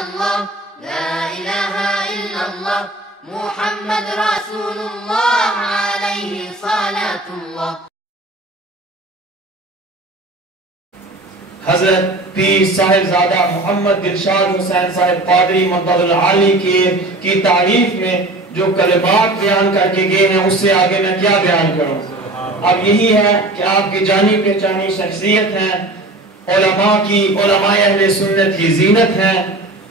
الله لا إله إلا الله محمد رسول الله عليه صلاة الله. حضرت پیر صاحبزادہ محمد دلشاد حسین صاحب قادری مدد العالی کی تعریف میں جو کلمات بیان کر کے گئے ہیں اس سے آگے میں کیا بیان کروں. اب یہی ہے کہ آپ کی جانی پہچانی شخصیت ہیں، علماء اہل سنت کی زینت ہیں،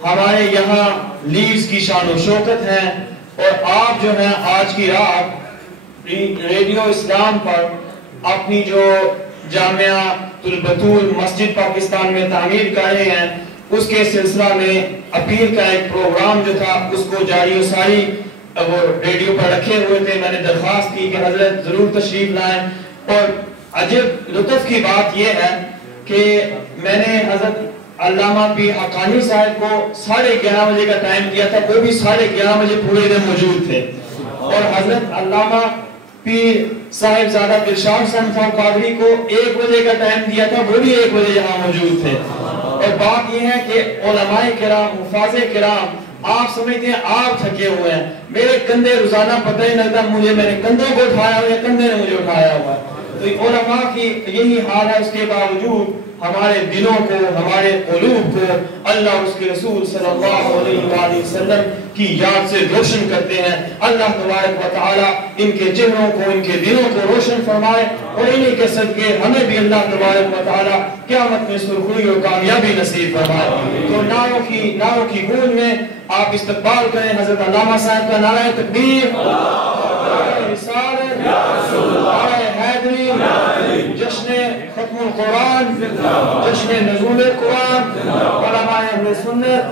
ہمارے یہاں لیڈز کی شان و شوکت ہیں، اور آپ جو ہیں آج کی رات ریڈیو اسلام پر اپنی جو جامعہ البتول مسجد پاکستان میں تعمیر کر رہے ہیں اس کے سلسلہ میں اپیل کا ایک پروگرام جو تھا اس کو جاری و ساری وہ ریڈیو پر رکھے ہوئے تھے. میں نے درخواست کی کہ حضرت ضرور تشریف لائیں. اور عجب لطف کی بات یہ ہے کہ میں نے حضرت علامہ پیر حقانی صاحب کو 11:30 بجے کا ٹائم دیا تھا، وہ بھی 11:30 بجے پورے دن موجود تھے، اور حضرت علامہ پیر صاحبزادہ دلشاد حسین صاحب قادری کو 1 بجے کا ٹائم دیا تھا، وہ بھی 1 بجے یہاں موجود تھے. اور بات یہ ہے کہ علماء کرام، حفاظ کرام، آپ سمجھتے ہیں آپ تھکے ہوئے ہیں، میرے کندھے روزانہ پتہ ہی نہیں لگتا میں نے کندھوں کو اٹھایا ہوا ہے، کندھے نے مجھے اٹھایا ہوا ہے. تو علماء کی یہی حال ہے، اس کے باوجود ہمارے دلوں کو، ہمارے قلوب کو اللہ اور اس کے رسول صلی اللہ علیہ وآلہ وسلم کی یاد سے روشن کرتے ہیں. اللہ تبارک و تعالی ان کے چہروں کو، ان کے دلوں کو روشن فرمائے، اور انہی کے صدقے ہمیں بھی اللہ تبارک و تعالی قیامت میں سرخروئی اور کامیابی نصیب فرمائے. تو نعروں کی گونج میں آپ استقبال کریں حضرت علامہ صاحب کا. نعرہ تکبیر، نعرہ رسالت، نعرہ حیدری، جشن ختم القرآن، جشن نزول قرآن، علماء اہل سنت.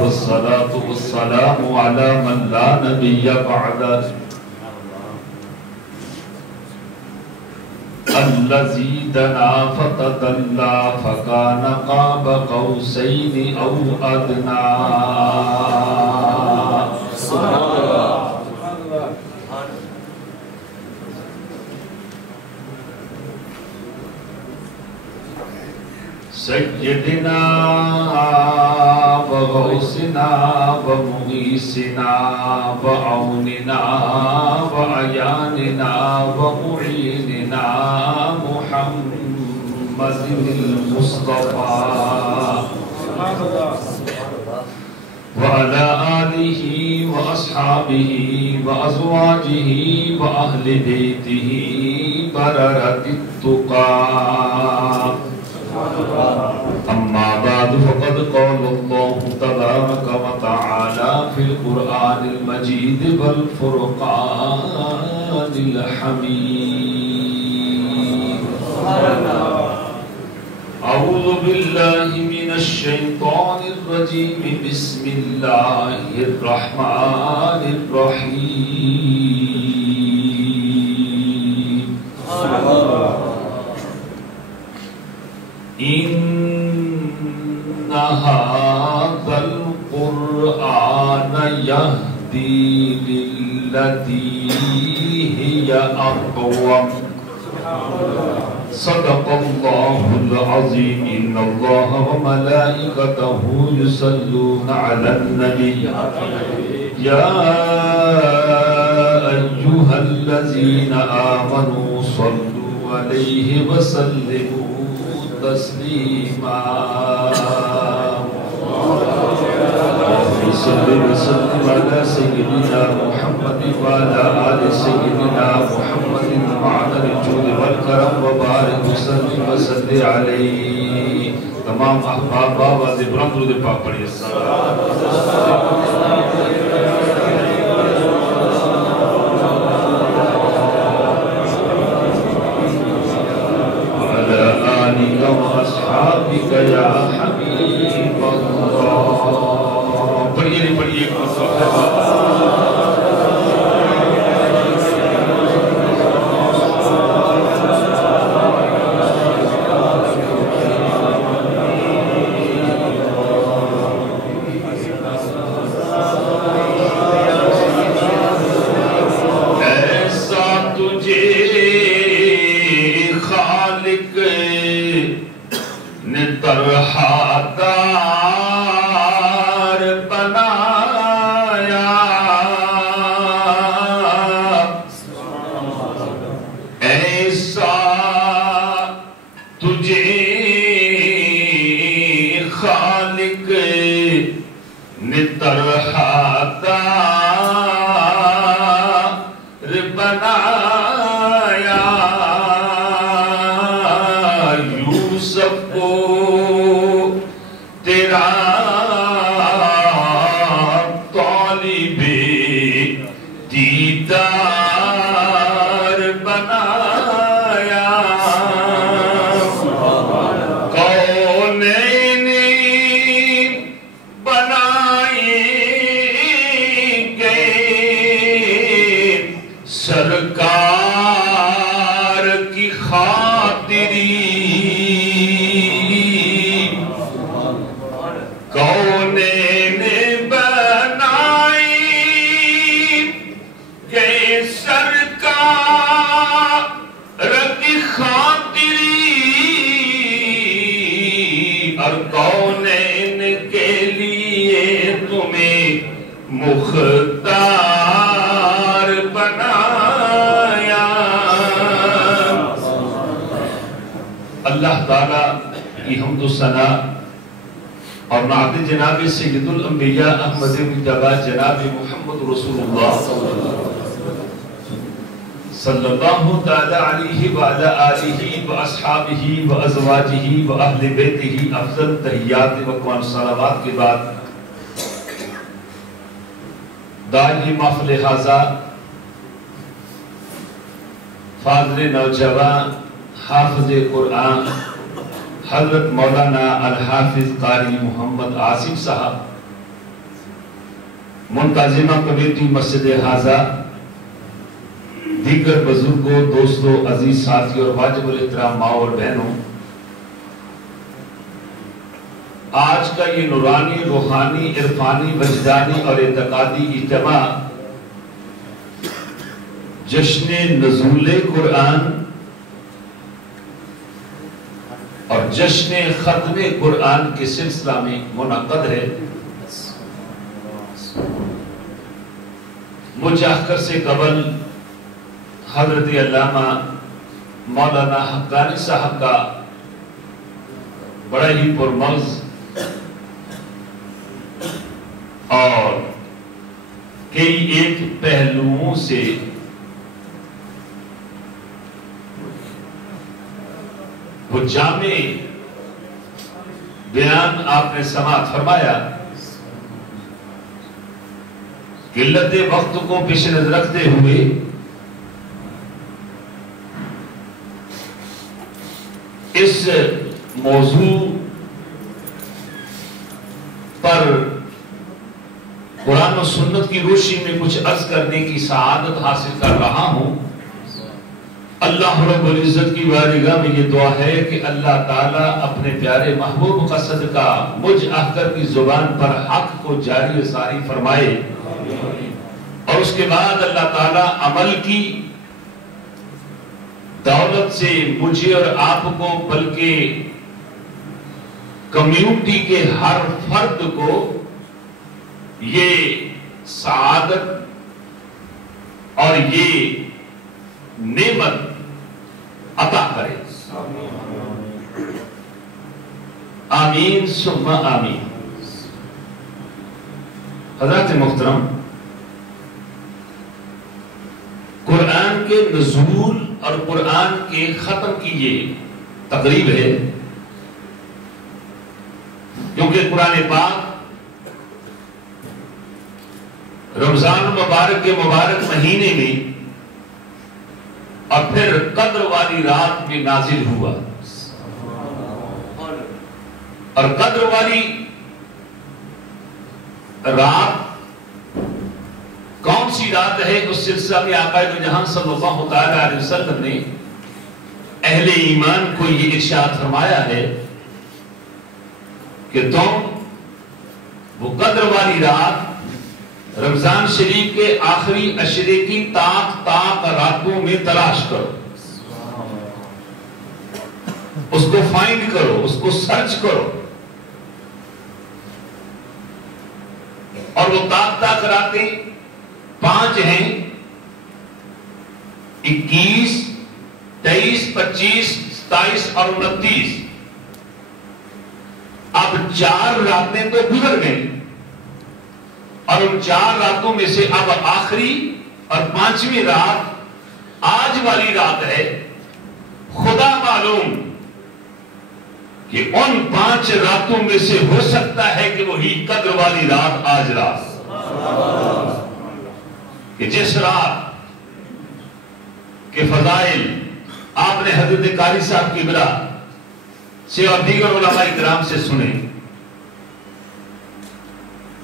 والصلاة والسلام على من لا نبي بعده الذي دنا فتدلى فكان قاب قوسين أو أدنى. سيدنا وغوثنا ومغيثنا وعوننا وعياننا ومعيننا محمد المصطفى وعلى آله وأصحابه وأزواجه وأهل بيته بررة التقى. أما بعد فقد قال الله تبارك وتعالى في القرآن المجيد والفرقان الحميد. أعوذ بالله من الشيطان الرجيم. بسم الله الرحمن الرحيم. إن هذا القرآن يهدي للتي هي أقوم صدق الله العظيم. إن الله وملائكته يصلون على النبي يا أيها الذين آمنوا صلوا عليه وسلموا تسليما. صل وسلم على سيدنا محمد وعلى آل سيدنا محمد وعلى الجود والكرم وبارك وسلم وسلم عليه. تمام احباب آواز بلند درود پاک پڑھیے. وعلى آلك وأصحابك يا حبيب الله. پڑھیے نہیں پڑھیے ایک مرتبہ. ایسا تجھے خالق نے طرحہ دار بنایا. ایسا تجھے خالق نے طرحہ دار بنایا. یوسف کو تیرا طالب دیدار بنایا. کونین بنائے گئے سرکار کی خاطری. کونین بنائے گئے سرکار کی خاطری. اور کونین کے لیے تمہیں مختار بنایا. اللہ تعالیٰ کی حمد و ثنا اور نعت جناب سید الانبیاء احمد مجتبی جناب محمد رسول اللہ صلی اللہ تعالی علیہ وعلی آلہ واصحابہ وازواجہ واہل بیتہ افضل تحیات وقوان صلوات کے بعد داعی محفل حاضر فاضل نوجوان حافظ قرآن حضرت مولانا الحافظ قاری محمد عاصم صاحب، منتظمہ کمیٹی مسجد حاضر، دیگر بزرگوں، دوستوں، عزیز ساتھی اور واجب الاحترام ماں اور بہنوں، آج کا یہ نورانی، روحانی، عرفانی، وجدانی اور اعتقادی اجتماع جشن نزول قرآن اور جشن ختم قرآن کے سلسلہ میں منعقد ہے. مجھ اخر سے قبل حضرت علامہ مولانا حقانی صاحب کا بڑا ہی پرمغز اور کئی ایک پہلوؤں سے وہ جامع بیان آپ نے سماعت فرمایا. قلت وقت کو پیش نظر رکھتے ہوئے اس موضوع پر قرآن و سنت کی روشنی میں کچھ عرض کرنے کی سعادت حاصل کر رہا ہوں. اللہ رب العزت کی بارگاہ میں یہ دعا ہے کہ اللہ تعالیٰ اپنے پیارے محبوب کا صدقہ مجھ احکر کی زبان پر حق کو جاری و ساری فرمائے، اور اس کے بعد اللہ تعالیٰ عمل کی دولت سے مجھے اور آپ کو بلکہ کمیونٹی کے ہر فرد کو یہ سعادت اور یہ نعمت عطا کرے. آمین ثم آمین. حضرات محترم، قرآن کے نزول اور قرآن کے ختم کی یہ تقریب ہے، کیونکہ قرآن پاک رمضان مبارک کے مبارک مہینے میں اور پھر قدر والی رات میں نازل ہوا. اور قدر والی رات کون سی رات ہے؟ اس سلسلہ میں آقا دو جہاں صلی اللہ تعالی علیہ وسلم نے اہل ایمان کو یہ ارشاد فرمایا ہے کہ تم وہ قدر والی رات رمضان شریف کے آخری عشرے کی طاق راتوں میں تلاش کرو، اس کو فائنڈ کرو، اس کو سرچ کرو. اور وہ طاق راتیں 5 ہیں: 21، 23، 25، 27 اور 29. اب 4 راتیں تو گزر گئیں، اور ان 4 راتوں میں سے اب آخری اور 5ویں رات آج والی رات ہے. خدا معلوم کہ ان 5 راتوں میں سے ہو سکتا ہے کہ وہی قدر والی رات آج رات، کہ جس رات کے فضائل آپ نے حضرت قاری صاحب کی بلا سے اور دیگر علماء کرام سے سنے،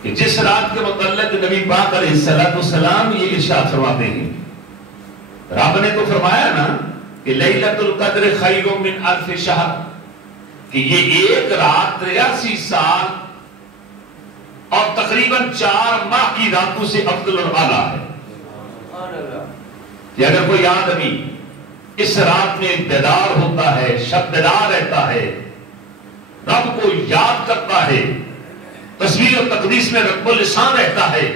کہ جس رات کے متعلق نبی پاک علیہ السلام یہ ارشاد فرماتے ہیں. رب نے تو فرمایا نا کہ لیلۃ القدر خیر من الف شہر، کہ یہ ایک رات 83 سال اور تقریباً 4 ماہ کی راتوں سے افضل اور اعلیٰ ہے. کہ اگر کوئی آدمی اس رات میں بیدار ہوتا ہے، شب بیدار رہتا ہے، رب کو یاد کرتا ہے، تسبیح اور تقدیس میں رب اللسان رہتا ہے،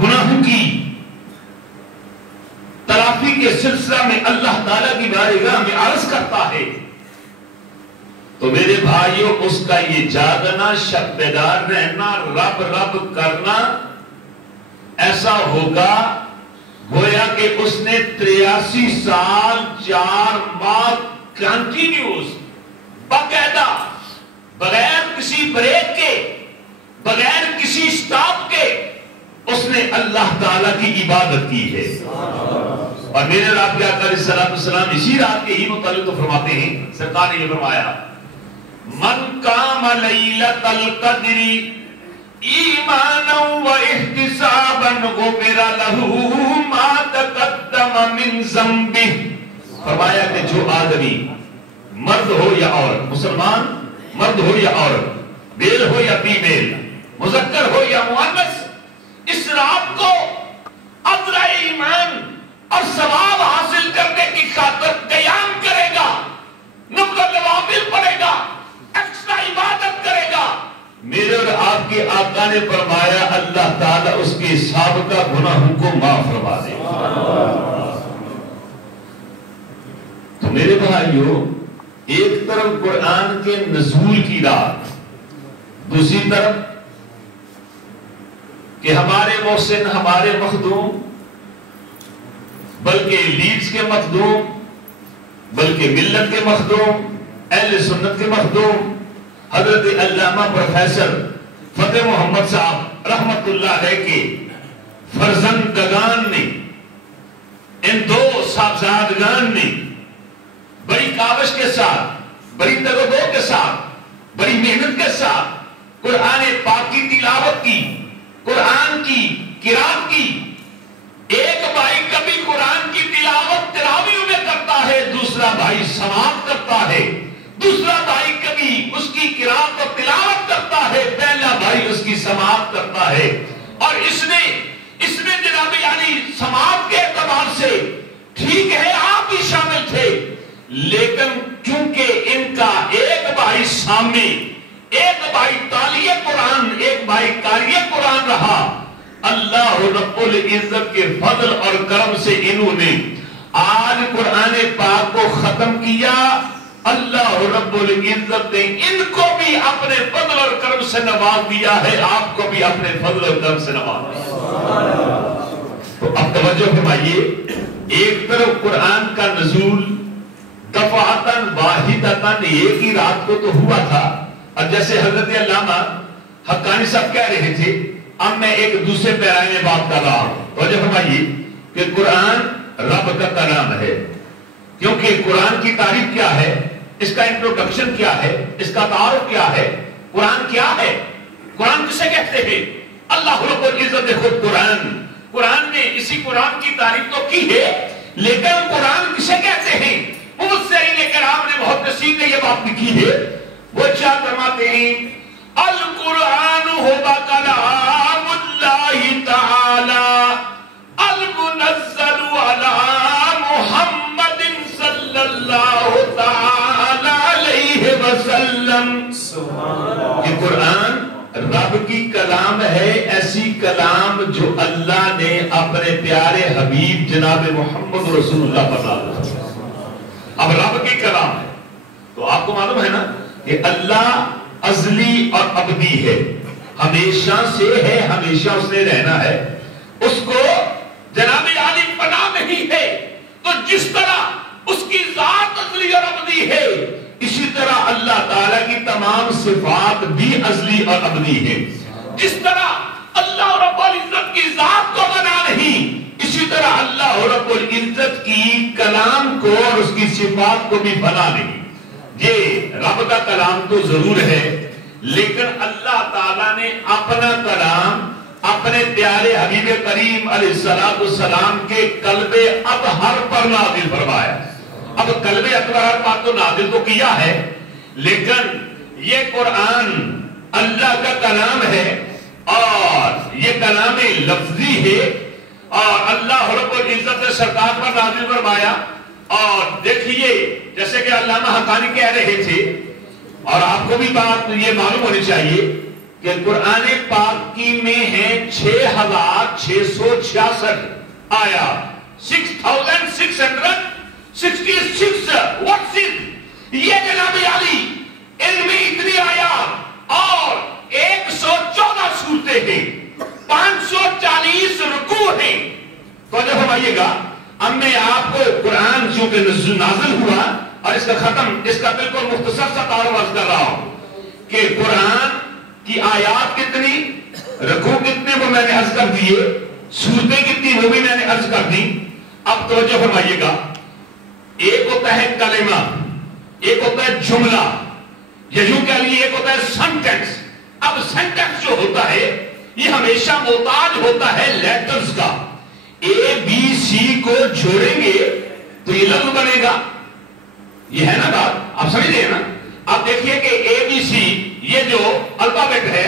گناہوں کی تلافی کے سلسلہ میں اللہ تعالیٰ کی بارگاہ میں عرض کرتا ہے، تو میرے بھائیوں اس کا یہ جاگنا، شب بیدار رہنا، رب رب کرنا ایسا ہوگا گویا کہ اس نے 83 سال 4 ماہ کنٹینیوس باقاعدہ بغیر کسی بریک کے، بغیر کسی سٹاپ کے اس نے اللہ تعالیٰ کی عبادت کی ہے. اور میرے رب کے آقا علیہ السلام اسی رات کے ہی متعلق تو فرماتے ہیں، سرکار نے یہ فرمایا: من قام لیلۃ القدر ایمانا و احتسابا غفر له ما تقدم من ذنبہ. فرمایا کہ جو آدمی، مرد ہو یا عورت، مسلمان مرد ہو یا عورت، میل ہو یا فیمیل، مذکر ہو یا مؤنث، اس رات کو اجر ایمان اور ثواب حاصل کرنے کی خاطر قیام کرے گا، نفل نوافل پڑھے گا، ایکسٹرا عبادت کرے گا، میرے اور آپ کے آقا نے فرمایا اللہ تعالیٰ اس کے سابقہ گناہوں کو معاف فرما دے. تو میرے بھائیو، ایک طرف قرآن کے نزول کی رات، دوسری طرف کہ ہمارے محسن، ہمارے مخدوم، بلکہ لیڈز کے مخدوم، بلکہ ملت کے مخدوم، اہل سنت کے مخدوم، حضرت علامہ پروفیسر فتح محمد صاحب رحمت اللہ علیہ کے فرزندگان نے، ان 2 صاحبزادگان نے بڑی کاوش کے ساتھ، بڑی تگودو کے ساتھ، بڑی محنت کے ساتھ قرآن پاک کی تلاوت کی، قرآن کی قرات کی. ایک بھائی کبھی قرآن کی تلاوت تراویح میں کرتا ہے، دوسرا بھائی سماعت کرتا ہے، دوسرا بھائی کبھی اس کی قرات اور تلاوت کرتا ہے، پہلا بھائی اس کی سماعت کرتا ہے. اور اس نے جناب یعنی سماعت کے اعتبار سے ٹھیک ہے آپ بھی شامل تھے، لیکن چونکہ ان کا ایک بھائی سامنے، ایک بھائی تالیہ قرآن، ایک بھائی قاری قرآن رہا، اللہ رب العزت کے فضل اور کرم سے انہوں نے آج قرآن پاک کو ختم کیا۔ اللہ رب العزت نے ان کو بھی اپنے فضل اور کرم سے نواز دیا ہے، آپ کو بھی اپنے فضل اور کرم سے نواز دیا۔ تو اب توجہ فرمائیے، ایک طرف قرآن کا نزول دفعتاً واحدتاً ایک ہی رات کو تو ہوا تھا، اور جیسے حضرت علامہ حقانی صاحب کہہ رہے تھے، اب میں ایک دوسرے پیرے میں بات کر رہا ہوں۔ توجہ فرمائیے کہ قرآن رب کا کلام ہے، کیونکہ قرآن کی تعریف کیا ہے، اس کا انٹروڈکشن کیا ہے، اس کا تعارف کیا ہے، قرآن کیا ہے، قرآن کسے کہتے ہیں؟ اللہ رب العزت نے خود قرآن نے اسی قرآن کی تعریف تو کی ہے، لیکن قرآن کسے کہتے ہیں؟ مفسرین کرام نے بہت نصیب نے یہ بات لکھی ہے، وہ کیا فرماتے ہیں؟ القرآن ہوا کلام اللہ تعالی المنزل علی محمد صلی اللہ تعالی علیہ وسلم۔ یہ قرآن رب کی کلام ہے، ایسی کلام جو اللہ نے اپنے پیارے حبیب جناب محمد رسول اللہ پر نازل کیا۔ اب رب کی کلام ہے تو آپ کو معلوم ہے نا کہ اللہ ازلی اور ابدی ہے، ہمیشہ سے ہے، ہمیشہ اس نے رہنا ہے، اس کو جناب عالی پناہ نہیں ہے۔ تو جس طرح اس کی ذات ازلی اور ابدی ہے، اسی طرح اللہ تعالیٰ کی تمام صفات بھی ازلی اور ابدی ہے۔ جس طرح اللہ رب العزت کی ذات کو بنا نہیں، اسی طرح اللہ رب العزت کی کلام کو اور اس کی صفات کو بھی بنا نہیں۔ یہ رب کا کلام تو ضرور ہے، لیکن اللہ تعالیٰ نے اپنا کلام اپنے پیارے حبیب کریم علیہ السلام کے قلب اطہر پر نازل فرمایا۔ اب قلب اطہر پر تو نازل تو کیا ہے، لیکن یہ قرآن اللہ کا کلام ہے اور یہ کلام لفظی ہے، اور اللہ رب العزت نے سرکار پر نازل فرمایا۔ اور دیکھیے جیسے کہ علامہ حقانی کہہ رہے تھے، اور آپ کو بھی بات یہ معلوم ہونی چاہیے کہ قرآن پاک کی میں ہیں 6666 آیات، 6666 ورسز۔ یہ جناب عالی ان میں اتنی آیات اور 114 صورتیں ہیں، 540 رکوع ہیں۔ تو جب فرمائیے گا، اب میں آپ کو قرآن چونکہ نازل ہوا اور اس کا ختم، اس کا بالکل مختصر سا تعارف عرض کر رہا ہوں کہ قرآن کی آیات کتنی، رکوع کتنے وہ میں نے عرض کر دیے، سورتیں کتنی وہ بھی میں نے عرض کر دی۔ اب توجہ فرمائیے گا، ایک ہوتا ہے کلمہ، ایک ہوتا ہے جملہ، یا یوں کہہ لیے ایک ہوتا ہے سینٹنس۔ اب سینٹنس جو ہوتا ہے یہ ہمیشہ محتاج ہوتا ہے لیٹرز کا، اے بی سی کو جوڑیں گے تو یہ لفظ بنے گا، یہ ہے نا بات، آپ سمجھ رہے ہیں نا؟ اب دیکھیے کہ اے بی سی یہ جو الفابیٹ ہے،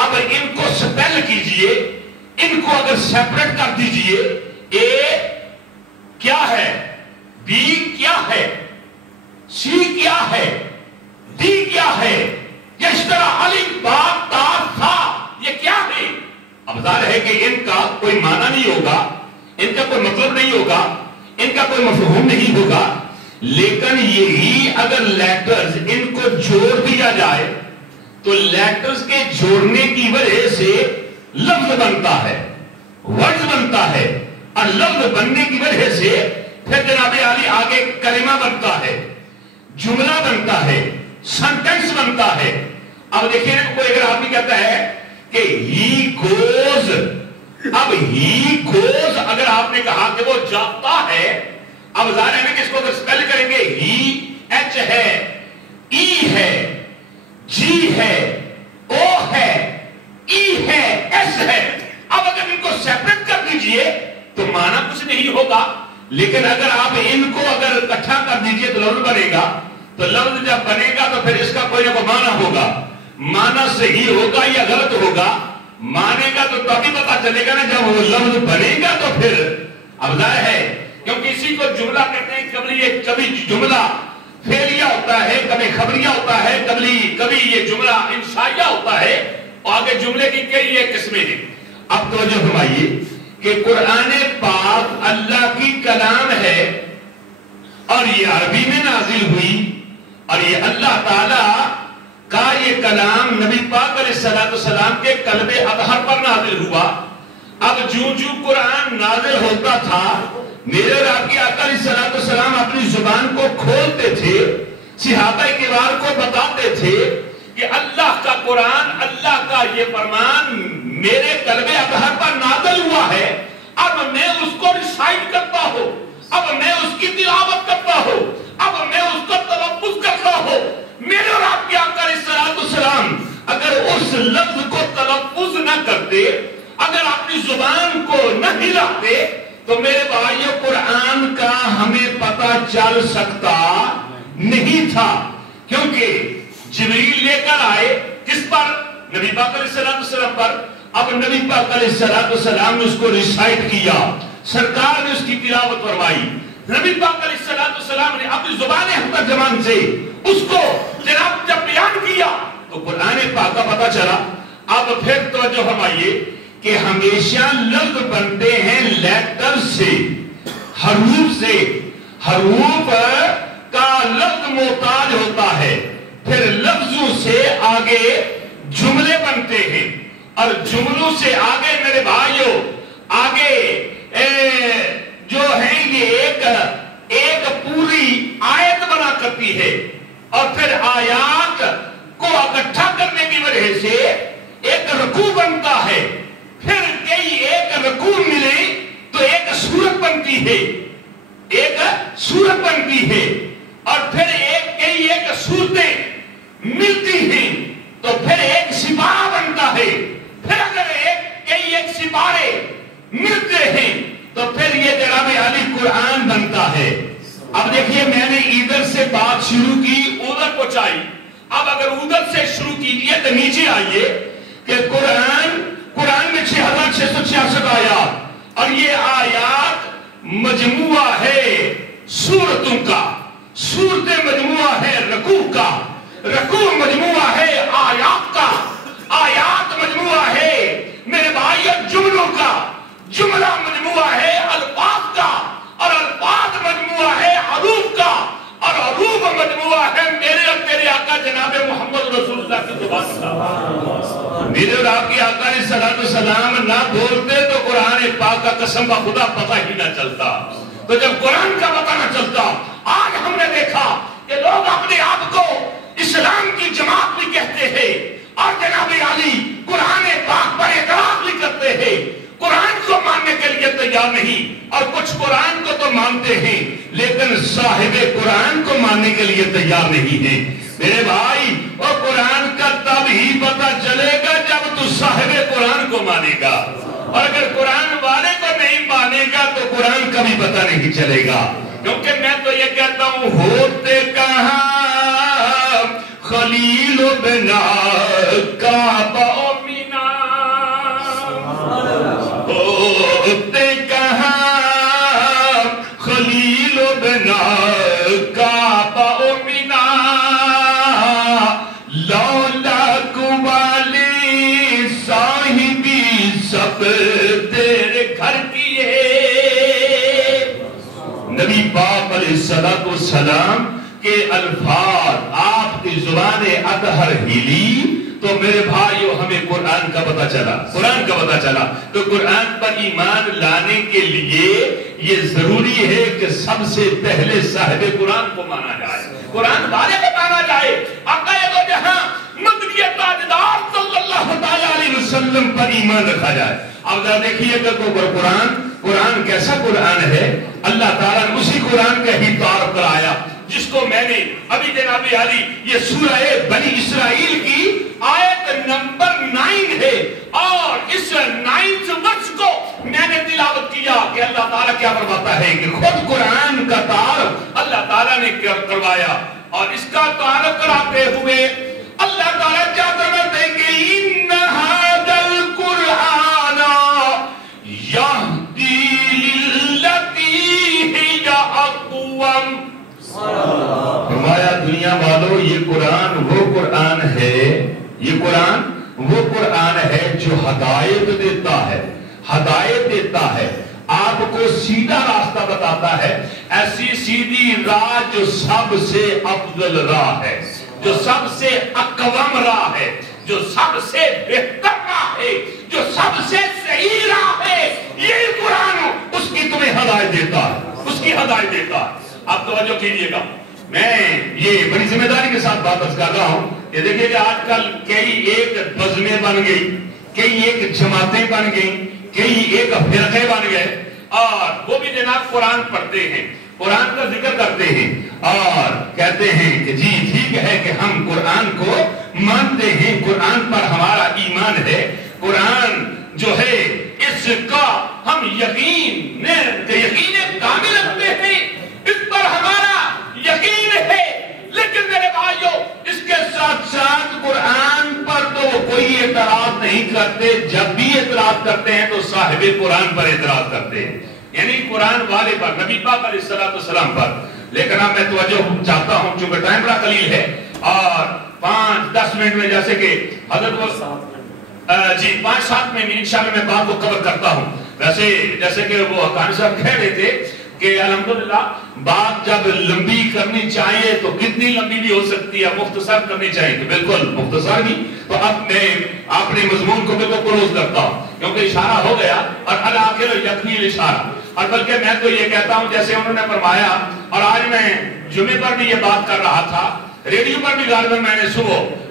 اب ان کو سپیل کیجئے، ان کو اگر سیپریٹ کر دیجئے، اے کیا ہے، بی کیا ہے، سی کیا ہے، ڈی کیا ہے، یا اس طرح الف با تا ثا یہ کیا ہے؟ اب ظاہر ہے کہ ان کا کوئی معنی نہیں ہوگا، ان کا کوئی مطلب نہیں ہوگا، ان کا کوئی مفہوم نہیں ہوگا، لیکن یہی اگر لیٹرز ان کو جوڑ دیا جائے تو لیٹرز کے جوڑنے کی وجہ سے لفظ بنتا ہے، ورڈز بنتا ہے، اور لفظ بننے کی وجہ سے پھر جناب عالی آگے کلمہ بنتا ہے، جملہ بنتا ہے، سینٹنس بنتا ہے۔ اب دیکھیں کوئی اگر آدمی کہتا ہے کہ ہی گوز، اب ہی گوز اگر آپ نے کہا کہ وہ جاتا ہے، اب ظاہر ہے کہ اس کو اگر سپیل کریں گے، ہی ایچ ہے، ای ہے، جی ہے، او ہے، ای ہے، ایس ہے۔ اب اگر ان کو سیپریٹ کر دیجئے تو معنی کچھ نہیں ہوگا، لیکن اگر آپ ان کو اگر اکٹھا کر دیجئے تو لفظ بنے گا، تو لفظ جب بنے گا تو پھر اس کا کوئی نہ کوئی معنی ہوگا، معنی صحیح ہوگا یا غلط ہوگا، مانے گا تو تبھی پتا چلے گا نا جب وہ لفظ بنے گا، تو پھر اب ظاہر ہے کیونکہ اسی کو جملہ کہتے ہیں قبلی. کبھی جملہ فعلیہ ہوتا ہے, کبھی خبریہ ہوتا ہے, کبھی یہ جملہ انشائیہ ہوتا ہے, اور آگے جملے کی کئی یہ قسمیں ہیں. اب توجہ فرمائیے کہ قرآن پاک اللہ کی کلام ہے اور یہ عربی میں نازل ہوئی, اور یہ اللہ تعالی کا یہ کلام نبی پاک علیہ السلام کے قلب اطہر پر نازل ہوا. اب جو قرآن نازل ہوتا تھا, میرے اور آپ کے آقا علیہ السلام اپنی زبان کو کھولتے تھے, صحابہ کرام کو بتاتے تھے کہ اللہ کا قرآن, اللہ کا یہ فرمان میرے قلب اطہر پر نازل ہوا ہے, اب میں اس کو ریسائٹ کرتا ہوں, اب میں اس کی تلاوت کرتا ہوں, اب میں اس کو تلفظ کرتا ہوں. میرے اور آپ کے آقا علیہ السلام اگر اس لفظ کو تلفظ نہ کرتے, اگر اپنی زبان کو نہ ہلاتے, تو میرے بھائیو قرآن کا ہمیں پتہ چل سکتا نہیں تھا. کیونکہ جبریل لے کر آئے کس پر؟ نبی پاک علیہ السلام پر. اب نبی پاک علیہ السلام نے اس کو ریسائٹ کیا, سرکار نے اس کی تلاوت فرمائی. نبی پاک علیہ السلام نے اپنی زبان ترجمان سے اس کو جناب جب بیان کیا تو قرآن پاک کا پتہ چلا. اب پھر توجہ فرمائیے کہ ہمیشہ لفظ بنتے ہیں لیٹر سے, حروف سے. حروف کا لفظ محتاج ہوتا ہے, پھر لفظوں سے آگے جملے بنتے ہیں, اور جملوں سے آگے میرے بھائیوں آگے جو ہے یہ ایک پوری آیت بنا کرتی ہے, اور پھر آیات کو اکٹھا کرنے کی وجہ سے ایک رکوع بنتا ہے. پھر کئی ایک رکوع ملے تو ایک سورت بنتی ہے, ایک سورت بنتی ہے, اور پھر کئی ایک سورتیں ملتی ہیں تو پھر ایک سپارہ بنتا ہے. پھر اگر کئی ایک سپارے ملتے ہیں تو پھر یہ جناب علی قرآن بنتا ہے. اب دیکھیے میں نے ادھر سے بات شروع کی, ادھر پہنچائی. اب اگر ادھر سے شروع کیجئے تو نیچے آئیے کہ قرآن میں 6666 آیات, اور یہ آیات مجموعہ ہے سورتوں کا, سورتیں مجموعہ ہے رکوع کا, رکوع مجموعہ ہے آیات کا, آیات مجموعہ ہے میرے بھائیو جملوں کا, جملہ مجموعہ ہے الفاظ کا, اور الفاظ مجموعہ ہے حروف کا, اور حروف مجموعہ ہے میرے اور تیرے آقا جناب محمد رسول اللہ کی زبان کا. میرے اور آپ کے آقا علیہ السلام نہ بولتے تو قرآن پاک کا قسم خدا پتہ ہی نہ چلتا. تو جب قرآن کا پتہ نہ چلتا, آج ہم نے دیکھا کہ لوگ اپنے آپ کو اسلام کی جماعت بھی کہتے ہیں, اور جناب علی قرآن پاک پر اعتراض بھی کرتے ہیں, قرآن کو ماننے کے لیے تیار نہیں. اور کچھ قرآن کو تو مانتے ہیں لیکن صاحب قرآن کو ماننے کے لیے تیار نہیں ہیں. میرے بھائی وہ قرآن کا تب ہی پتہ چلے گا جب تو صاحب قرآن کو مانے گا, اور اگر قرآن والے کو نہیں مانے گا تو قرآن کا بھی پتہ نہیں چلے گا. کیونکہ میں تو یہ کہتا ہوں ہوتے کہاں خلیل بنا کعبہ مینا, ہوتے کہاں خلیل بنا کعبہ مینا, لولا کوالی صاحبی سب تیرے گھر کیے. نبی پاک علیہ السلام کے الفاظ آپ کی زبان اطہر ہلی تو میرے بھائیو ہمیں قرآن کا پتہ چلا, قرآن کا پتہ چلا. تو قرآن پر ایمان لانے کے لیے یہ ضروری ہے کہ سب سے پہلے صاحب قرآن کو مانا جائے, قرآن والے کو مانا جائے. آقا دو جہاں مدنی تاجدار صلی اللہ علیہ وسلم پر ایمان رکھا جائے. اب ذرا دیکھیے کہ قرآن کیسا قرآن ہے. اللہ تعالیٰ نے اسی قرآن کا ہی تعارف کرایا جس کو میں نے ابھی جناب علی یہ سورہ بنی اسرائیل کی آیت نمبر 9 ہے, اور اس 9th ورس کو میں نے تلاوت کیا کہ اللہ تعالیٰ کیا فرماتا ہے کہ خود قرآن کا تعارف اللہ تعالیٰ نے کروایا. اور اس کا تعارف کراتے ہوئے اللہ تعالیٰ کیا فرماتے ہیں کہ ان ھذا القرآن یہدی للتی ہدایت دیتا ہے، ہدایت دیتا ہے، آپ کو سیدھا راستہ بتاتا ہے، ایسی سیدھی راہ جو سب سے افضل راہ ہے، جو سب سے اقوام راہ ہے، جو سب سے بہتر راہ ہے، جو سب سے صحیح راہ ہے، یہ قرآن اس کی تمہیں ہدایت دیتا ہے، اس کی ہدایت دیتا ہے۔ آپ توجہ کیجئے گا، میں یہ بڑی ذمہ داری کے ساتھ بات کر رہا ہوں، یہ دیکھیں کہ آج کل کئی ایک بزمیں بن گئی، کئی ایک جماعتیں بن گئی، کئی ایک فرقے بن گئے، اور وہ بھی جناب قرآن پڑھتے ہیں، قرآن کا ذکر کرتے ہیں اور کہتے ہیں کہ جی ٹھیک ہے کہ ہم قرآن کو مانتے ہیں، قرآن پر ہمارا ایمان ہے، قرآن جو ہے اس کا ہم یقین کامل رکھتے ہیں، اس پر ہمارا یقین ہے۔ لیکن میرے بھائیو، اس کے ساتھ ساتھ قرآن پر تو وہ کوئی اعتراض نہیں کرتے، جب بھی اعتراض کرتے ہیں تو صاحب قرآن پر اعتراض کرتے ہیں، یعنی قرآن والے پر، نبی پاک علیہ السلام پر۔ لیکن اب میں توجہ چاہتا ہوں، چونکہ ٹائم بڑا قلیل ہے اور 5-10 منٹ میں جیسے کہ حضرت جی 5-7 میں انشاءاللہ میں بات کو کور کرتا ہوں۔ ویسے جیسے کہ وہ حقانی صاحب کہہ رہے تھے کہ الحمدللہ بات جب لمبی کرنی چاہیے تو کتنی لمبی بھی ہو سکتی ہے، مختصر کرنی چاہیے تو بالکل مختصر بھی۔ تو اب میں اپنے مضمون کو بالکل کلوز کرتا ہوں، کیونکہ اشارہ ہو گیا، اور الآخر یکفی الاشارہ، اور بلکہ میں تو یہ کہتا ہوں جیسے انہوں نے فرمایا، اور آج میں جمعے پر بھی یہ بات کر رہا تھا، ریڈیو پر بھی غالباً میں نے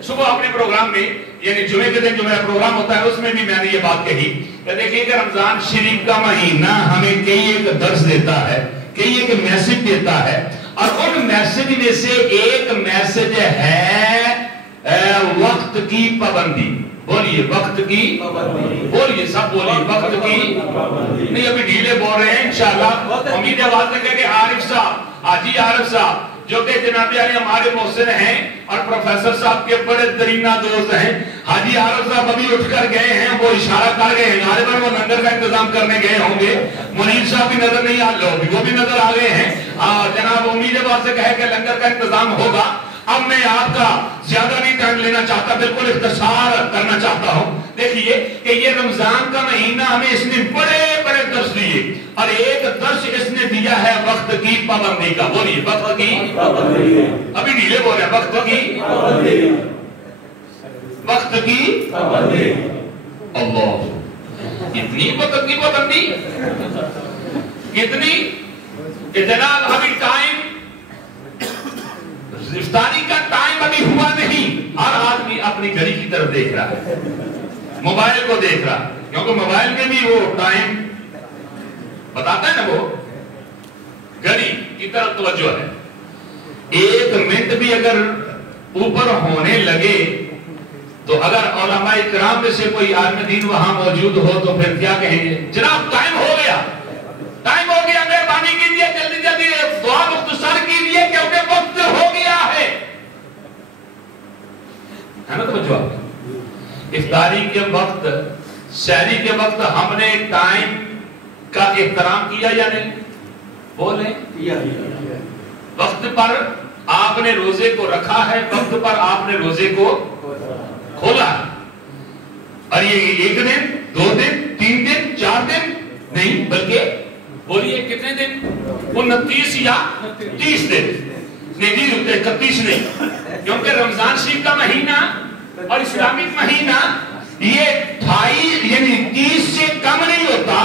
صبح اپنے پروگرام میں، یعنی جمعے کے دن جو میرا پروگرام ہوتا ہے اس میں بھی میں نے یہ بات کہی کہ دیکھیے کہ رمضان شریف کا مہینہ ہمیں کئی ایک درس دیتا ہے، کئی ایک میسج دیتا ہے، اور ان میسج میں سے ایک میسج ہے وقت کی پابندی۔ بولیے وقت کی پابندی، بولیے سب بولیے وقت کی پابندی۔ نہیں ابھی ڈھیلے بول رہے ہیں انشاءاللہ، امید ہے بات کریں کہ عارف صاحب، حاجی عارف صاحب جو کہ جناب علی ہمارے محسن ہیں اور پروفیسر صاحب کے بڑے ترینہ دوست ہیں، حاجی عارف صاحب ابھی اٹھ کر گئے ہیں، وہ اشارہ کر گئے ہیں، غالباً وہ لنگر کا انتظام کرنے گئے ہوں گے، منیر صاحب بھی نظر نہیں آ رہے، وہ بھی نظر آ گئے ہیں، جناب امید بات سے کہے کہ لنگر کا انتظام ہوگا۔ اب میں آپ کا زیادہ نہیں ٹائم لینا چاہتا، بالکل اختصار کرنا چاہتا ہوں۔ دیکھیے کہ یہ رمضان کا مہینہ ہمیں اس نے بڑے بڑے درس دیے، اور ایک درس اس نے دیا ہے وقت کی پابندی کا۔ بولیے وقت کی پابندی، ابھی ڈھیلے بول رہے ہیں، وقت کی پابندی، وقت کی پابندی۔ اللہ، اتنی وقت کی پابندی، کتنی کہ جناب ابھی ٹائم افطاری کا ٹائم ابھی ہوا نہیں، ہر آدمی اپنی گھڑی کی طرف دیکھ رہا ہے، موبائل کو دیکھ رہا ہے، کیونکہ موبائل میں بھی وہ ٹائم بتاتا ہے نا، وہ گھڑی کی طرف توجہ ہے۔ 1 منٹ بھی اگر اوپر ہونے لگے تو اگر علماء اکرام میں سے کوئی عالم دین وہاں موجود ہو تو پھر کیا کہیں گے؟ جناب ٹائم ہو گیا، ٹائم ہو گیا، مہربانی کیجیے جلدی جلدی دعا مختصر کیجیے کیونکہ وقت ہو گیا ہے نا۔ توجہ، افطاری کے وقت، سحری کے وقت ہم نے ٹائم کا احترام کیا یا نہیں؟ بولیں، وقت پر آپ نے روزے کو رکھا ہے، وقت پر آپ نے روزے کو کھولا ہے، اور یہ 1 دن 2 دن 3 دن 4 دن نہیں، بلکہ بولیے کتنے دن؟ 29 یا 30 دن نہیں، 31 نہیں، کیونکہ رمضان شریف کا مہینہ اور اسلامک مہینہ یہ 28 یعنی 30 سے کم نہیں ہوتا،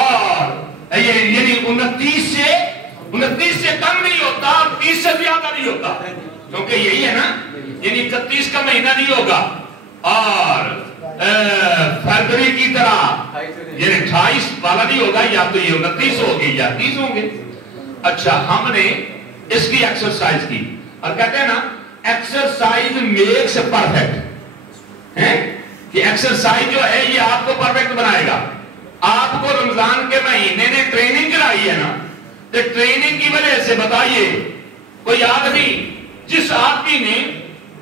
اور یعنی 29 سے کم نہیں ہوتا، اور 30 سے زیادہ نہیں ہوتا، کیونکہ یہی ہے نا، یعنی 31 کا مہینہ نہیں ہوگا، اور فروری کی طرح یعنی 28 والا نہیں ہوگا، یا تو یہ 29 ہوگی یا 30 ہوں گے۔ اچھا، ہم نے اس کی ایکسرسائز کی، اور کہتے ہیں نا ایکسرسائز میکس پرفیکٹ، کہ ایکسرسائز جو ہے یہ آپ کو پرفیکٹ بنائے گا۔ آپ کو رمضان کے مہینے نے ٹریننگ کرائی ہے نا، تو ٹریننگ کی وجہ سے بتائیے کوئی آدمی، جس آدمی نے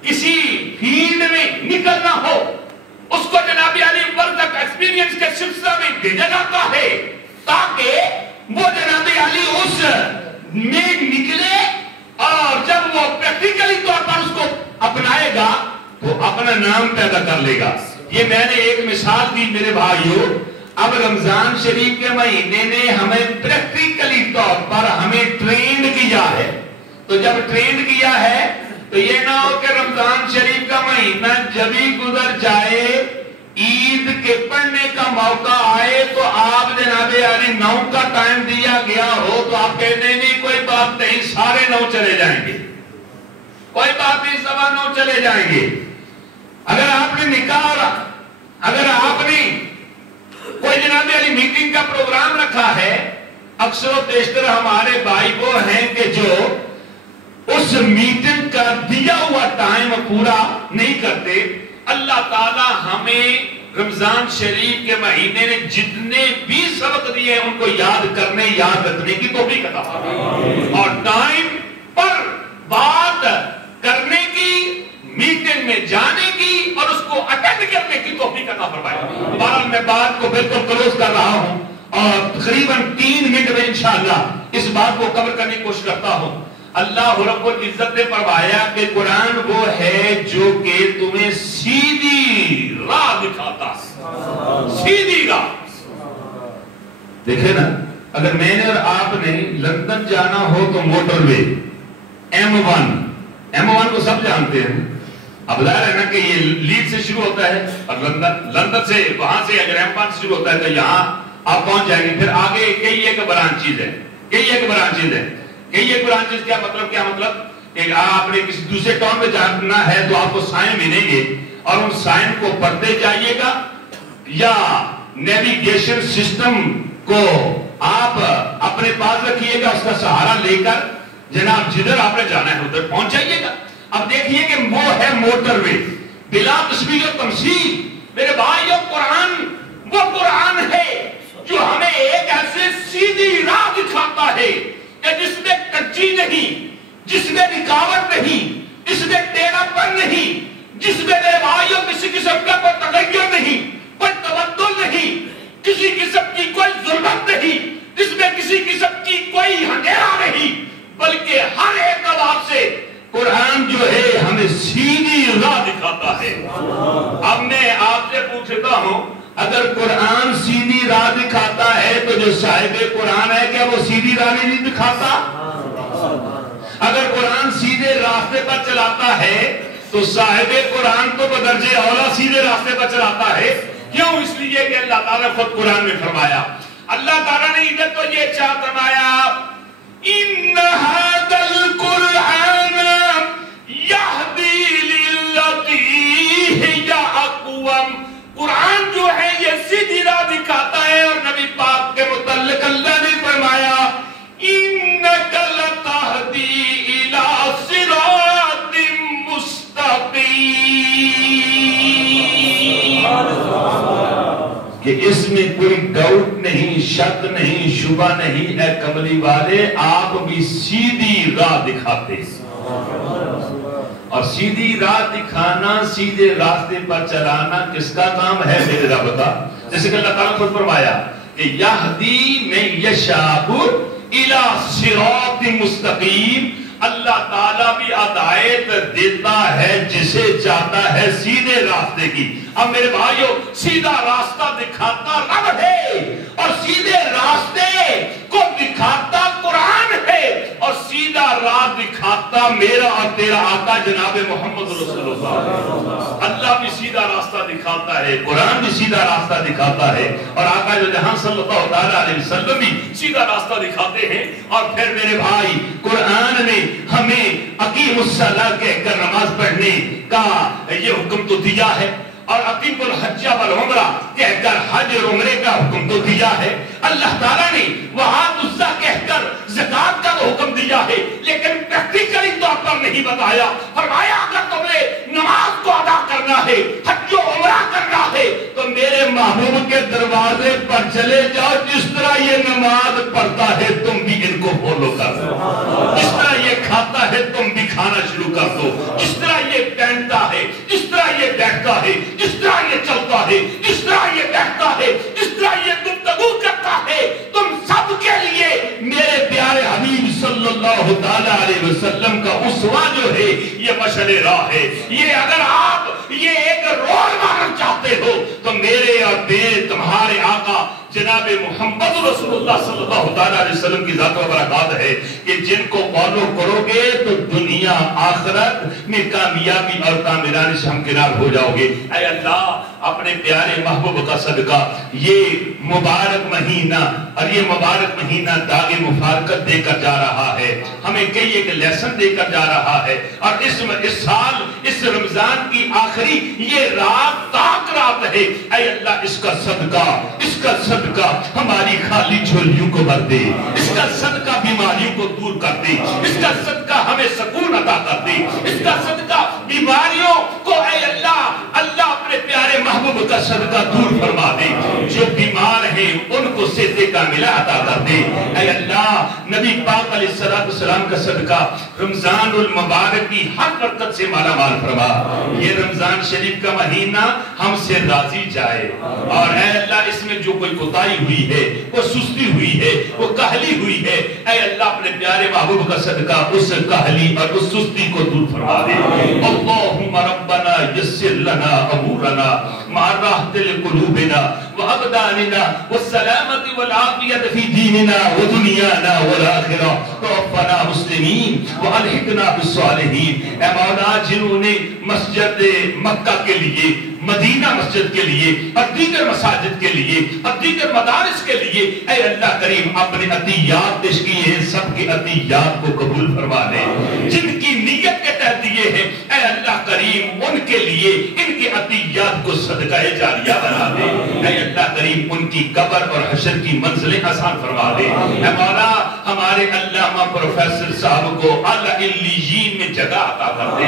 کسی فیلڈ میں نکلنا ہو، اس کو جناب علی ورک ایکسپیرینس کے سلسلہ میں بھیجا جاتا ہے تاکہ وہ جناب علی اس میں نکلے، اور جب وہ پریکٹیکلی طور پر اس کو اپنائے گا تو اپنا نام پیدا کر لے گا، یہ میں نے ایک مثال دی میرے بھائیوں. اب رمضان شریف کے مہینے نے ہمیں پریکٹیکلی طور پر ہمیں ٹرینڈ کیا ہے. تو جب ٹرینڈ کیا ہے تو یہ نہ ہو کہ رمضان شریف کا مہینہ جب ہی گزر جائے عید کے پڑھنے کا موقع آئے تو آپ جناب یعنی 9 کا ٹائم دیا گیا ہو تو آپ کہتے ہیں نہیں کوئی بات نہیں سارے 9 چلے جائیں گے, کوئی بات نہیں 9:15 چلے جائیں گے. اگر آپ نے نکاح اگر آپ نے کوئی جناب علی میٹنگ کا پروگرام رکھا ہے, اکثر و بیشتر ہمارے بھائی وہ ہیں کہ جو اس میٹنگ کا دیا ہوا ٹائم پورا نہیں کرتے. اللہ تعالی ہمیں رمضان شریف کے مہینے نے جتنے بھی سبق دیے ان کو یاد کرنے یاد رکھنے کی توفیق عطا فرمائے اور ٹائم پر بات کرنے کی, میٹنگ میں جانے کی اور اس کو اٹینڈ کرنے کی توفیق عطا فرمائے. بہرحال میں بات کو بالکل کلوز کر رہا ہوں اور تقریباً 3 منٹ میں انشاءاللہ اس بات کو کور کرنے کی کوشش کرتا ہوں. اللہ رب العزت نے فرمایا کہ قرآن وہ ہے جو کہ تمہیں سیدھی راہ دکھاتا ہے, سیدھی راہ. دیکھیں نا, اگر میں نے اور آپ نے لندن جانا ہو تو موٹر وے M1 کو سب جانتے ہیں. اب ظاہر ہے نا کہ یہ لیڈ سے شروع ہوتا ہے اور لندن سے وہاں سے اگر M1 شروع ہوتا ہے تو یہاں آپ پہنچ جائیں گے. پھر آگے کئی ایک برانچیز ہے, یہ برانچیز کیا مطلب کہ آپ نے کسی دوسرے ٹاؤن میں جانا ہے تو آپ کو سائن ملیں گے اور ان سائن کو پڑھتے جائیے گا یا نیویگیشن سسٹم کو آپ اپنے پاس رکھیے گا, اس کا سہارا لے کر جناب جدھر آپ نے جانا ہے ادھر پہنچ جائیے گا. اب دیکھیے کہ وہ ہے موٹر وے بلا تشبیہ و تمثیل. میرے بھائیو قرآن وہ قرآن ہے جو ہمیں ایک ایسے سیدھی راہ دکھاتا ہے کہ جس میں کچی نہیں, جس میں رکاوٹ نہیں, جس میں ٹیڑھا پن نہیں, جس میں میرے بھائیوں کسی قسم کا کوئی تغیر نہیں, کوئی تبدل نہیں, کسی قسم کی کوئی ظلمت نہیں, جس میں کسی قسم کی کوئی اندھیرا نہیں, بلکہ ہر اعتبار سے قرآن جو ہے ہمیں سیدھی راہ دکھاتا ہے. اب میں آپ سے پوچھتا ہوں اگر قرآن سیدھی راہ دکھاتا ہے تو جو صاحب قرآن ہے کیا وہ سیدھی راہ نہیں دکھاتا؟ اگر قرآن سیدھے راستے پر چلاتا ہے تو صاحب قرآن تو بدرجہ اولا سیدھے راستے پر چلاتا ہے. کیوں؟ اس لیے کہ اللہ تعالیٰ خود قرآن میں فرمایا, اللہ تعالیٰ نے ادھر تو یہ چاہ فرمایا ان ھذا القرآن یہدی للتی ہی اقوم. قرآن جو ہے یہ سیدھی راہ دکھاتا ہے اور نبی پاک کے متعلق اللہ نے فرمایا انک لتہدی الی صراط مستقیم, کہ اس میں کوئی ڈاؤٹ نہیں, شک نہیں, شبہ نہیں, اے کملی والے آپ بھی سیدھی راہ دکھاتے ہیں. اور سیدھی راہ دکھانا, سیدھے راستے پر چلانا کس کا کام ہے میرے رب کا؟ جیسے کہ اللہ تعالیٰ خود فرمایا کہ یہدی من یشاء الی صراط مستقیم. اللہ تعالیٰ بھی ہدایت دیتا ہے جسے چاہتا ہے سیدھے راستے کی. اب میرے بھائیو سیدھا راستہ دکھاتا رب ہے اور سیدھے راستے کو دکھاتا قرآن ہے اور سیدھا راہ دکھاتا میرا اور تیرا آقا جناب محمد رسول اللہ. اللہ بھی سیدھا راستہ دکھاتا ہے, قرآن بھی سیدھا راستہ دکھاتا ہے اور آقا جو جہاں صلی اللہ علیہ وسلم بھی سیدھا راستہ دکھاتے ہیں. اور پھر میرے بھائی قرآن نے ہمیں اقیم الصلاۃ کہہ کر نماز پڑھنے کا یہ حکم تو دیا ہے اور اقیم الحج والعمرہ کہہ کر حج اور عمرے کا حکم تو دیا ہے. اللہ تعالیٰ نے وعاد الزا کہہ کر زکوٰۃ کا تو حکم دیا ہے لیکن پریکٹیکلی طور پر نہیں بتایا. فرمایا اگر تمہیں نماز کو ادا کرنا ہے, حج و عمرہ کرنا ہے تو میرے محبوب کے دروازے پر چلے جاؤ. جس طرح یہ نماز پڑھتا ہے تم بھی ان کو فالو کر دو, جس طرح یہ کھاتا ہے تم بھی کھانا شروع کر دو, جس طرح یہ پہنتا ہے, جس طرح یہ بیٹھتا ہے, جس طرح یہ چلتا ہے, جس طرح یہ بیٹھتا ہے, جس طرح یہ گفتگو کرتا ہے, تم سب کے لیے میرے پیارے حبیب صلی اللہ تعالی علیہ وسلم کا اسوہ جو ہے یہ مشعل راہ ہے. یہ اگر آپ یہ ایک رول ماڈل چاہتے چاہتے ہو تو میرے اور تمہارے آقا جناب محمد رسول اللہ صلی اللہ علیہ وسلم کی ذات و برکات ہے کہ جن کو فالو کرو گے تو دنیا آخرت میں کامیابی اور تعمیرانی سے ہمکنار ہو جاؤ گے۔ اے اللہ اپنے پیارے محبوب کا صدقہ یہ مبارک مہینہ اور یہ مبارک مہینہ داغ مفارقت دے کر جا رہا ہے، ہمیں کئی ایک لیسن دے کر جا رہا ہے، اور اس سال اس رمضان کی آخری یہ رات تاک رات ہے۔ اے اللہ اس کا صدقہ ہماری خالی جھولیوں کو بھر دے، اس کا صدقہ بیماریوں کو دور کر دے، اس کا صدقہ ہمیں سکون عطا کر دے، اس کا صدقہ بیماریوں کو اے اللہ اپنے پیارے محبوب کا صدقہ دور فرما دے، جو بیمار ہیں ان کو صحت کاملہ عطا کر دے۔ اے اللہ نبی پاک علیہ السلام کا صدقہ رمضان المبارک کی ہر برکت سے مالا مال فرما، یہ رمضان شریف کا مہینہ ہم سے راضی جائے، اور اے اللہ اس میں جو کوئی کوتاہی ہوئی ہے، وہ سستی ہوئی ہے، وہ کاہلی ہوئی ہے، اے اللہ اپنے پیارے محبوب کا صدقہ اس کاہلی اور اس سستی کو دور فرما دے۔ اللہم ربنا یسر لنا امورنا مع راحت لقلوبنا وابداننا والسلامة والعافیت فی دیننا ودنیانا والآخرہ توفنا مسلمین والحقنا بالصالحین۔ اے مولا جنہوں نے مسجد مکہ کے لیے، مدینہ مسجد کے لیے اور دیگر مساجد کے لیے اور دیگر مدارس کے لیے اے اللہ کریم اپنے عطیات پیش کیے ہیں، سب کے عطیات کو قبول فرما لے۔ جن کی نیت کے تحت دیے ہیں اے اللہ کریم ان کے لیے ان کے عطیات کو صدقہ جاریہ بنا دے۔ اے اللہ کریم ان کی قبر اور حشر کی منزلیں آسان فرما دے۔ اے مولا ہمارے علامہ پروفیسر صاحب کو اعلیٰ علیین میں جگہ عطا کر دے،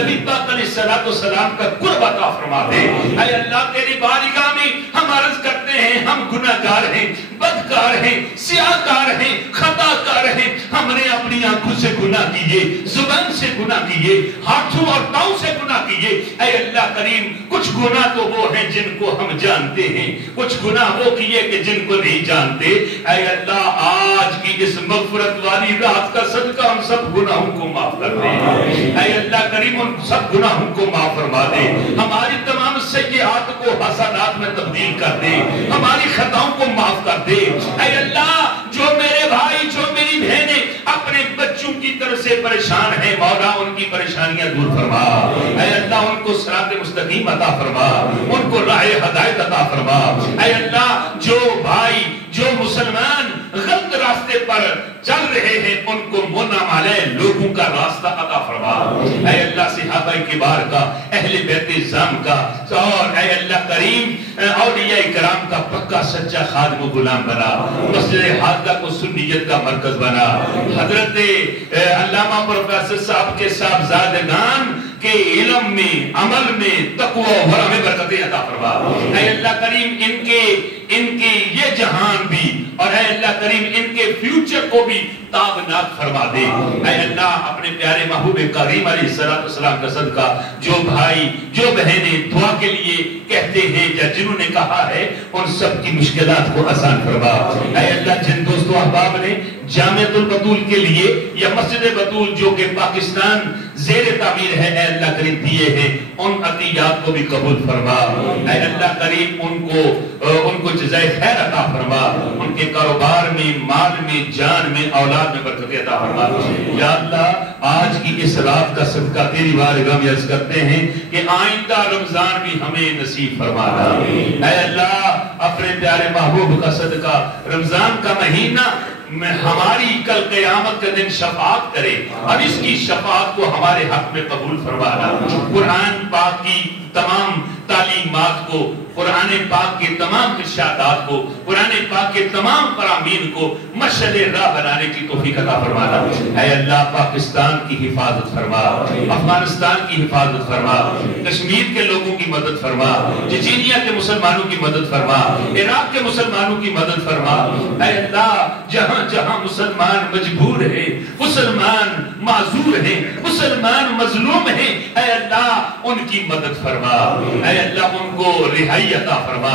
نبی پاک علیہ السلام کا قرب عطا فرما دے۔ اے اللہ تیری بارگاہ میں ہم عرض کرتے ہیں ہم گناہگار ہیں، بدکار ہیں، سیاہکار ہیں، خطاکار ہیں، ہم نے اپنی آنکھوں سے گناہ کیے، زبان سے گناہ کیے، ہاتھوں اور پاؤں سے گناہ کیے۔ اے اللہ کریم کچھ گناہ تو وہ ہیں جن کو ہم جانتے ہیں، کچھ گناہ وہ کیے کہ جن کو نہیں جانتے۔ اے اللہ آج کی اس مغفرت والی رات کا صدقہ ہم سب گناہوں کو معاف کر دے۔ اے اللہ کریم ان سب گناہوں کو معاف فرما دے، ہماری تمام سیئات کو حسنات میں تبدیل کر دے، ہماری خطاؤں کو معاف کر دے۔ اے اللہ جو میرے بھائی جو میری بہنیں اپنے بچوں کی طرف سے پریشان ہیں مولا ان کی پریشانیاں دور فرما۔ اے اللہ ان کو صراط مستقیم عطا فرما، ان کو راہ ہدایت عطا فرما۔ اے اللہ جو بھائی جو مسلمان غلط راستے پر چل رہے ہیں ان کو منعم علیہ لوگوں کا راستہ عطا فرما۔ اے اللہ صحابہ کبار کا، اہل بیت اعظام کا، اور اے اللہ کریم اولیاء کرام کا پکا سچا خادم و غلام بنا، مسجد حاضرہ کو سنیت کا مرکز بنا۔ حضرت علامہ پروفیسر صاحب کے صاحبزادگان کے علم میں، عمل میں، تقوی و ورع میں برکتیں عطا فرما۔ اے اللہ کریم ان کے یہ جہان بھی اور اے اللہ کریم ان کے فیوچر کو بھی تابناک فرما دے۔ اے اللہ اپنے پیارے محبوب کریم علیہ السلام کا صدقہ جو بھائی جو بہنیں دعا کے لیے کہتے ہیں یا جنہوں نے کہا ہے ان سب کی مشکلات کو آسان فرما۔ اے اللہ جن دوستوں احباب نے جامعۃ البطول کے لیے یا مسجد بطول جو کہ پاکستان زیر تعمیر ہے اے اللہ کریم دیے ہیں ان عطیات کو بھی قبول فرما۔ اے اللہ کریم ان کو جزائے خیر عطا فرما، ان کے کاروبار میں، مال میں، جان میں، اولاد میں برکت عطا فرما۔ یا اللہ آج کی اس رات کا صدقہ تیری بارگاہ میں عرض کرتے ہیں کہ آئندہ رمضان بھی ہمیں نصیب فرمانا۔ اے اللہ اپنے پیارے محبوب کا صدقہ رمضان کا مہینہ ہماری کل قیامت کے دن شفاعت کرے اور اس کی شفاعت کو ہمارے حق میں قبول فرمانا۔ قرآن پاک کی تمام تعلیمات کو، قرآن پاک کے تمام ارشادات کو، قرآن پاک کے تمام فرامین کو مشعل راہ بنانے کی توفیق عطا فرمانا۔ اے اللہ پاکستان کی حفاظت فرما، افغانستان کی حفاظت فرما، کشمیر کے لوگوں کی مدد فرما، چچینیا کے مسلمانوں کی مدد فرما، عراق کے مسلمانوں کی مدد فرما۔ اے اللہ جہاں جہاں مسلمان مجبور ہیں، مسلمان معذور ہیں، مسلمان مظلوم ہیں، اے اللہ ان کی مدد فرما۔ اے اللہ ان کو رہائی عطا فرما،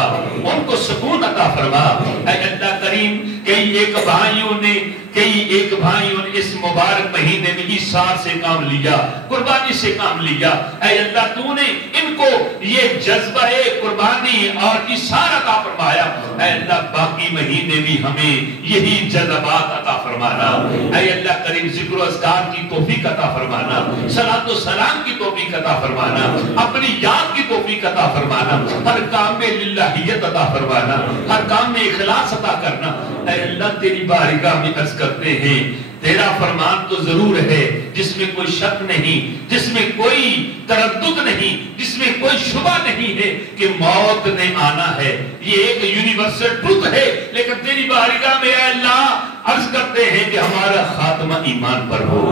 ان کو سکون عطا فرما۔ اے اللہ کریم کئی ایک بھائیوں نے، کئی ایک بھائیوں نے اس مبارک مہینے میں ایثار سے کام لیا، قربانی سے کام لیا، اے اللہ تو نے ان کو یہ جذبہ قربانی اور ایثار عطا فرمایا، اے اللہ باقی مہینے بھی ہمیں یہی جذبات عطا فرمانا، اے اللہ کریم ذکر و اذکار کی توفیق عطا فرمانا، صلاۃ و سلام کی توفیق عطا فرمانا، اپنی یاد کی توفیق عطا فرمانا، ہر کام میں للہیت عطا فرمانا، ہر کام میں اخلاص عطا کرنا۔ اے اللہ تیری بارگاہ میں عرض کرتے ہیں تیرا فرمان تو ضرور ہے جس میں کوئی شک نہیں، جس میں کوئی تردد نہیں، جس میں کوئی شبہ نہیں ہے کہ موت نے آنا ہے، یہ ایک یونیورسل ٹروت ہے، لیکن تیری بارگاہ میں اے اللہ عرض کرتے ہیں کہ ہمارا خاتمہ ایمان پر ہو،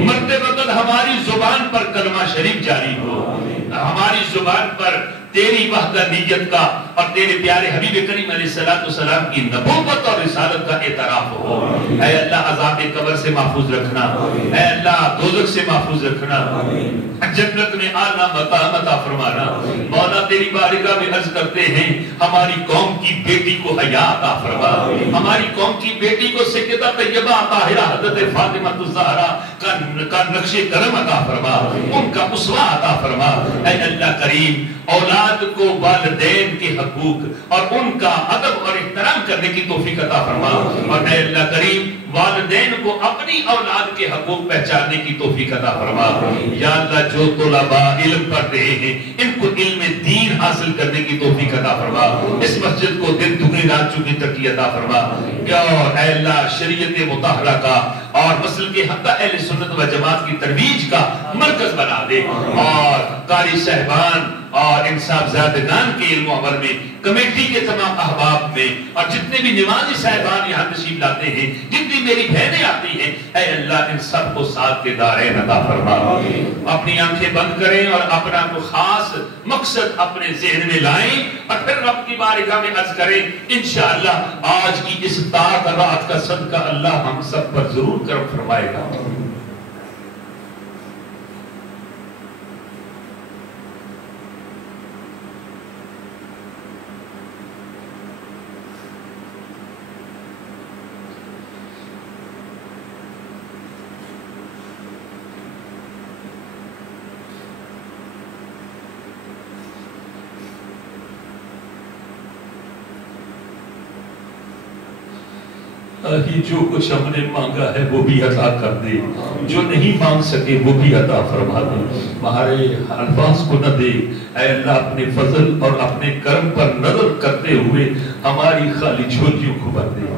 مرتے وقت ہماری زبان پر کلمہ شریف جاری ہو، ہماری زبان پر تیری وحدانیت کا اور تیرے پیارے حبیب کریم علیہ السلام کی نبوت اور رسالت کا اعتراف ہو۔ اے اللہ عذاب قبر سے محفوظ رکھنا، اے اللہ دوزخ سے محفوظ رکھنا، جنت میں اعلیٰ مقام عطا فرمانا۔ مولا تیری بارگاہ میں عرض کرتے ہیں ہماری قوم کی بیٹی کو حیا عطا فرما، ہماری قوم کی بیٹی کو سیدہ طیبہ طاہرہ حضرت فاطمہ الزہرا کا نقش کرم عطا فرما، ان کا اسوہ عطا فرما۔ اے اللہ کریم اولاد کو والدین کے حقوق اور ان کا ادب اور احترام کرنے کی توفیق عطا فرما، اور اے اللہ کریم والدین کو اپنی اولاد کے حقوق پہچاننے کی توفیق عطا فرما۔ یا اللہ جو طلباء علم پڑھ رہے ہیں ان کو علم دین حاصل کرنے کی توفیق عطا فرما، اس مسجد کو دن دگنی رات چوگنی ترقی عطا فرما۔ یا اے اللہ شریعت مطہرہ کا اور مسلک حق اہل سنت و جماعت کی ترویج کا مرکز بنا دے، اور قاری صاحبان اور انصاف زادگان کے علم و عمل میں، کمیٹی کے تمام احباب میں، اور جتنے بھی نمازی صاحبان یہاں تشریف لاتے ہیں، جتنی میری بہنیں آتی ہیں، اے اللہ ان سب کو ساتھ کے دارین عطا فرما۔ اپنی آنکھیں بند کریں اور اپنا کو خاص مقصد اپنے ذہن میں لائیں، اور پھر رب کی بارگاہ میں عرض کریں انشاءاللہ آج کی اس تاک رات کا صدقہ اللہ ہم سب پر ضرور کرم فرمائے گا۔ جو کچھ ہم نے مانگا ہے وہ بھی عطا کر دے، جو نہیں مانگ سکے وہ بھی عطا فرما دے، ہمارے الفاظ کو نہ دے، اے اللہ اپنے فضل اور اپنے کرم پر نظر کرتے ہوئے ہماری خالی جھولیوں کو بھر دے،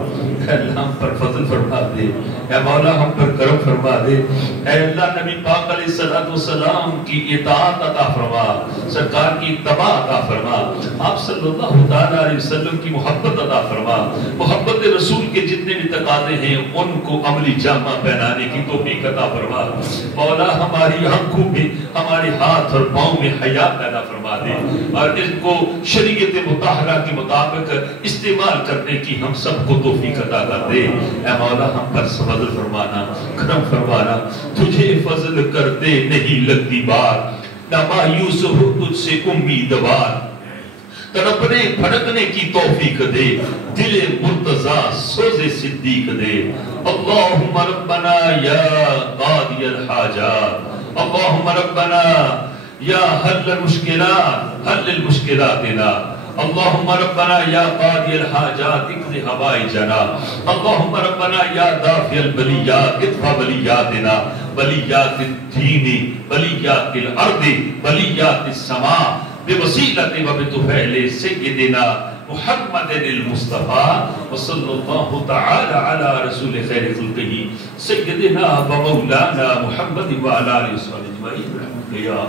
اے اللہ ہم پر فضل فرما دے، اے مولا ہم پر کرم فرما دے، اے اللہ نبی پاک علیہ السلام کی اطاعت عطا فرما، سرکار کی اتباع عطا فرما، آپ صلی اللہ علیہ وسلم کی محبت عطا فرما، محبت رسول کے جتنے بھی تقاضے ہیں ان کو عملی جامہ پہنانے کی توفیق عطا فرما، مولا ہماری آنکھوں میں، ہمارے ہاتھ اور پاؤں میں حیا پیدا فرما دے، اور اس کو شریعت مطہرہ کے مطابق استعمال کرنے کی ہم سب کو توفیق عطا کر دے۔ اے مولا ہم پر فضل فرمانا، کرم فرمانا، تجھے فضل کرتے نہیں لگتی بات، نہ مایوس ہو تجھ سے امیدوار، تڑپنے پھڑکنے کی توفیق دے، دل مرتضیٰ سوز صدیق دے۔ اللہم ربنا یا قاضی الحاجات، اللہم ربنا یا حل المشکلات، حل المشکلاتنا، اللہم ربنا یا قاضی الحاجات اقض حوائجنا، اللہم ربنا یا دافع البلیات ادفع بلیاتنا، بلیات الدین، بلیات الارض، بلیات السماء، بوسیلت و بطفیل سیدنا محمد المصطفیٰ وصلی اللہ تعالی علی رسول خیر خلقہ سیدنا و مولانا محمد و علی آلہ وصحبہ اجمعین۔ یا